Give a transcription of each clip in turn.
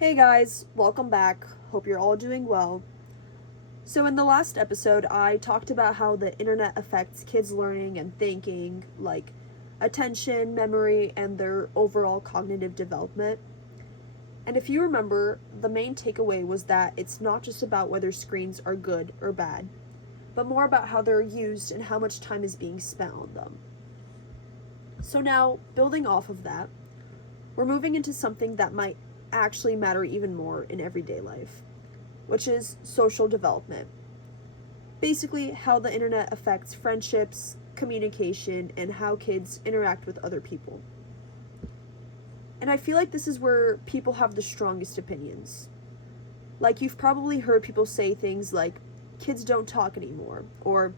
Hey guys, welcome back. Hope you're all doing well. So, in the last episode, I talked about how the internet affects kids' learning and thinking, like attention, memory, and their overall cognitive development. And if you remember, the main takeaway was that it's not just about whether screens are good or bad, but more about how they're used and how much time is being spent on them. So, now, building off of that, we're moving into something that might actually matter even more in everyday life, which is social development. Basically, how the internet affects friendships, communication, and how kids interact with other people. And I feel like this is where people have the strongest opinions. Like, you've probably heard people say things like, kids don't talk anymore, or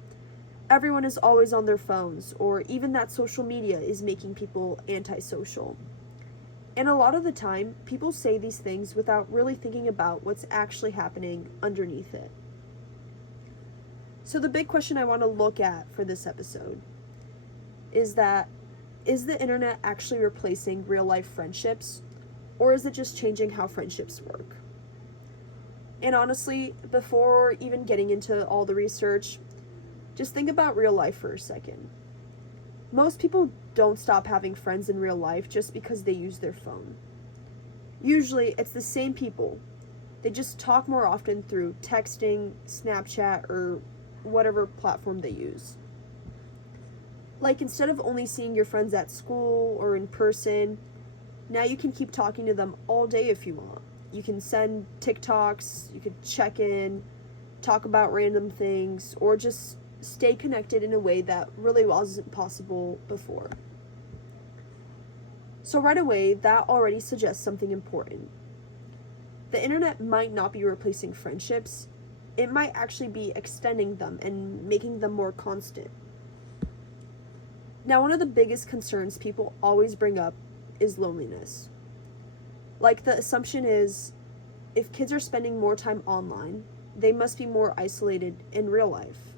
everyone is always on their phones, or even that social media is making people antisocial. And a lot of the time, people say these things without really thinking about what's actually happening underneath it. So, the big question I want to look at for this episode is the internet actually replacing real life friendships, or is it just changing how friendships work? And honestly, before even getting into all the research, just think about real life for a second. Most people don't stop having friends in real life just because they use their phone. Usually, it's the same people. They just talk more often through texting, Snapchat, or whatever platform they use. Like, instead of only seeing your friends at school or in person, now you can keep talking to them all day if you want. You can send TikToks, you could check in, talk about random things, or just stay connected in a way that really wasn't possible before. So right away, that already suggests something important. The internet might not be replacing friendships, it might actually be extending them and making them more constant. Now, one of the biggest concerns people always bring up is loneliness. Like, the assumption is if kids are spending more time online, they must be more isolated in real life.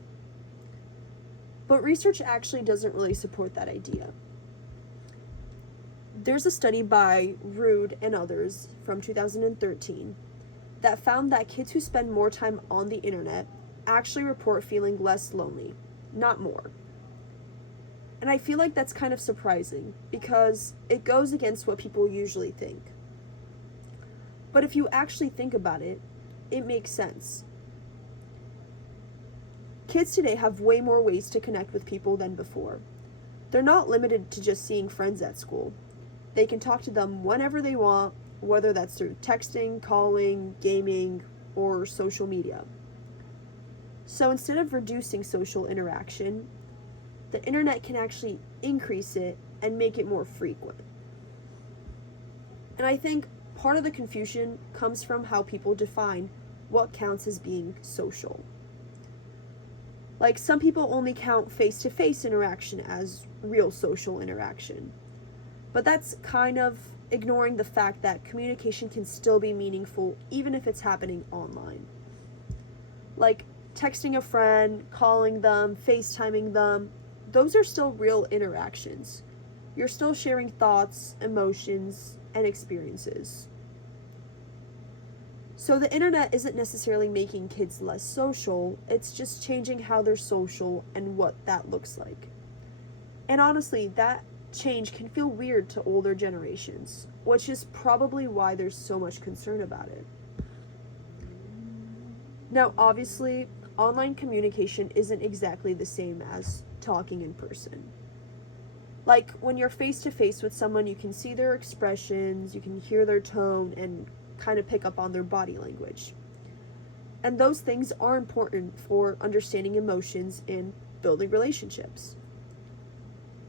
But research actually doesn't really support that idea. There's a study by Rude and others from 2013 that found that kids who spend more time on the internet actually report feeling less lonely, not more. And I feel like that's kind of surprising because it goes against what people usually think. But if you actually think about it, it makes sense. Kids today have way more ways to connect with people than before. They're not limited to just seeing friends at school. They can talk to them whenever they want, whether that's through texting, calling, gaming, or social media. So instead of reducing social interaction, the internet can actually increase it and make it more frequent. And I think part of the confusion comes from how people define what counts as being social. Like, some people only count face-to-face interaction as real social interaction. But that's kind of ignoring the fact that communication can still be meaningful even if it's happening online. Like, texting a friend, calling them, FaceTiming them, those are still real interactions. You're still sharing thoughts, emotions, and experiences. So the internet isn't necessarily making kids less social, it's just changing how they're social and what that looks like. And honestly, that change can feel weird to older generations, which is probably why there's so much concern about it. Now, obviously, online communication isn't exactly the same as talking in person. Like, when you're face to face with someone, you can see their expressions, you can hear their tone, and kind of pick up on their body language. And those things are important for understanding emotions and building relationships.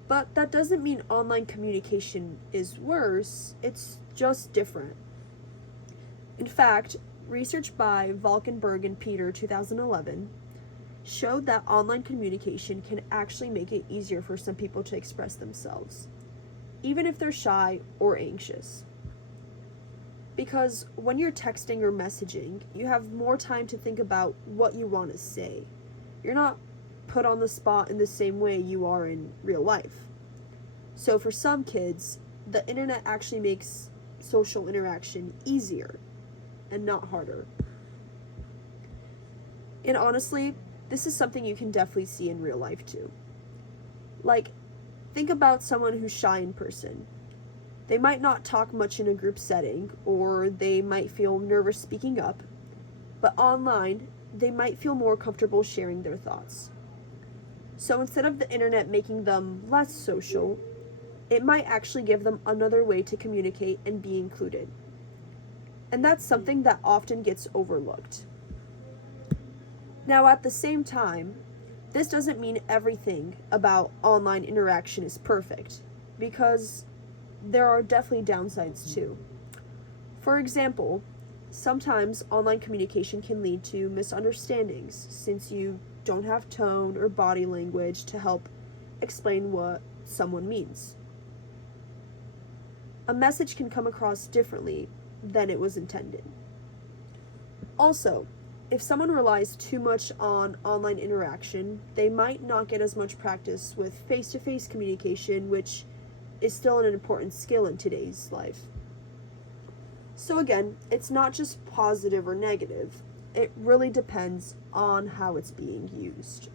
But that doesn't mean online communication is worse, it's just different. In fact, research by Valkenberg and Peter 2011 showed that online communication can actually make it easier for some people to express themselves, even if they're shy or anxious. Because when you're texting or messaging, you have more time to think about what you want to say. You're not put on the spot in the same way you are in real life. So for some kids, the internet actually makes social interaction easier and not harder. And honestly, this is something you can definitely see in real life too. Like, think about someone who's shy in person. They might not talk much in a group setting, or they might feel nervous speaking up, but online, they might feel more comfortable sharing their thoughts. So instead of the internet making them less social, it might actually give them another way to communicate and be included. And that's something that often gets overlooked. Now, at the same time, this doesn't mean everything about online interaction is perfect, because there are definitely downsides too. For example, sometimes online communication can lead to misunderstandings since you don't have tone or body language to help explain what someone means. A message can come across differently than it was intended. Also, if someone relies too much on online interaction, they might not get as much practice with face-to-face communication, which is still an important skill in today's life. So again, it's not just positive or negative. It really depends on how it's being used.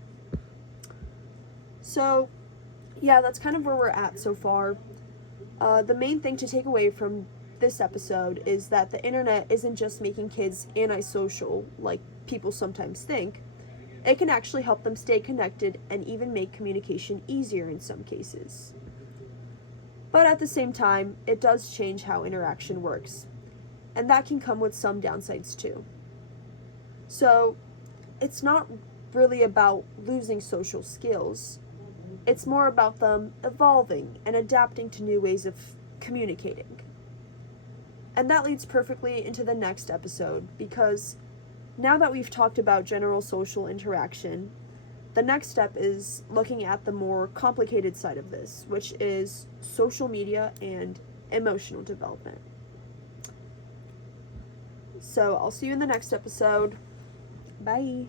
So, yeah, that's kind of where we're at so far. The main thing to take away from this episode is that the internet isn't just making kids antisocial, like people sometimes think. It can actually help them stay connected and even make communication easier in some cases. But at the same time, it does change how interaction works, and that can come with some downsides too. So, it's not really about losing social skills. It's more about them evolving and adapting to new ways of communicating. And that leads perfectly into the next episode, because now that we've talked about general social interaction, the next step is looking at the more complicated side of this, which is social media and emotional development. So I'll see you in the next episode. Bye.